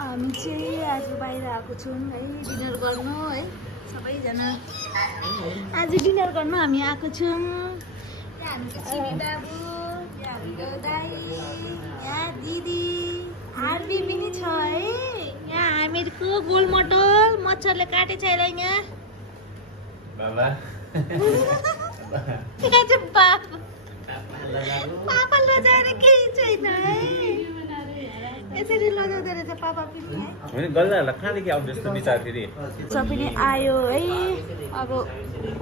हामी चाहिँ आज बाहिर आएको छौँ है डिनर गर्नु है सबैजना आज डिनर गर्नु हामी आएको छौँ। यहाँ हामीको चिमी बाबु, यहाँ हाम्रो दाइ, यहाँ दिदी, आर्मी पनि छ है। यहाँ हामीहरूको गोल मटल मच्छरले काटेछ यसलाई यहाँ बाबा पापा लजाएर केही छैन है। यसरी लजाउँदो रहेछ पापा पनि है। गल्लाहरूलाई कहाँदेखि आउँछ यस्तो विचार फेरि सब पनि आयो है। अब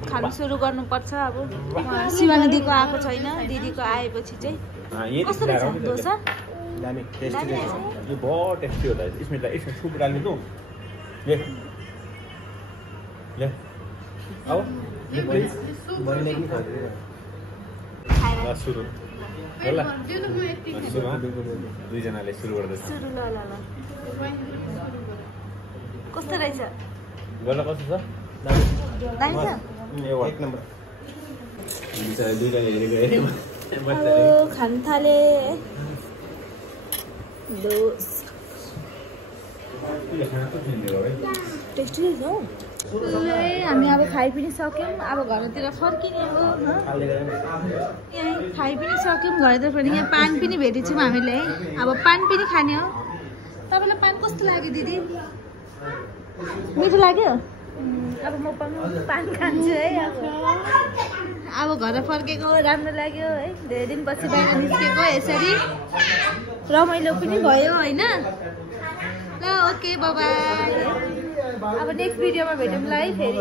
खानु सुरु गर्नुपर्छ। अब शिवानी दिदीको आएको छैन, दिदीको आएपछि चाहिँ कस्तो रहेछ डोसा? दामी टेस्टी रहेछ। यो बहुत टेस्टी होला। इसमें सूप डाल्ने दो ले ले आओ ये प्लीज बनने की सुरु होला सुरु दुईजनाले सुरु गर्दैछ। सुरु ल ल ल कस्तो रहेछ? गल्ला कस्तो छ? दामी छ एक नम्बर बिचारा दुईजना हेरेको खान थाले टेस्टी रहेछ हौ। हामी अब खाइ पनि सक्यौँ। अब घरतिर फर्किने हो। यहाँ खाइ पनि सक्यौँ घरतिर पनि। यहाँ पान पनि भेटेछौँ हामीले है। अब पान पनि खाने हो। तपाईँलाई पान कस्तो लाग्यो दिदी? मिठो लाग्यो? अब म पनि पान खान्छु है। अब घर फर्केको राम्रो लाग्यो है। धेरै दिनपछि बाहिर निस्केको यसरी रमाइलो पनि भयो होइन। ल ओके बाबा। अब नेक्स्ट भिडियोमा भेटौँला है फेरि।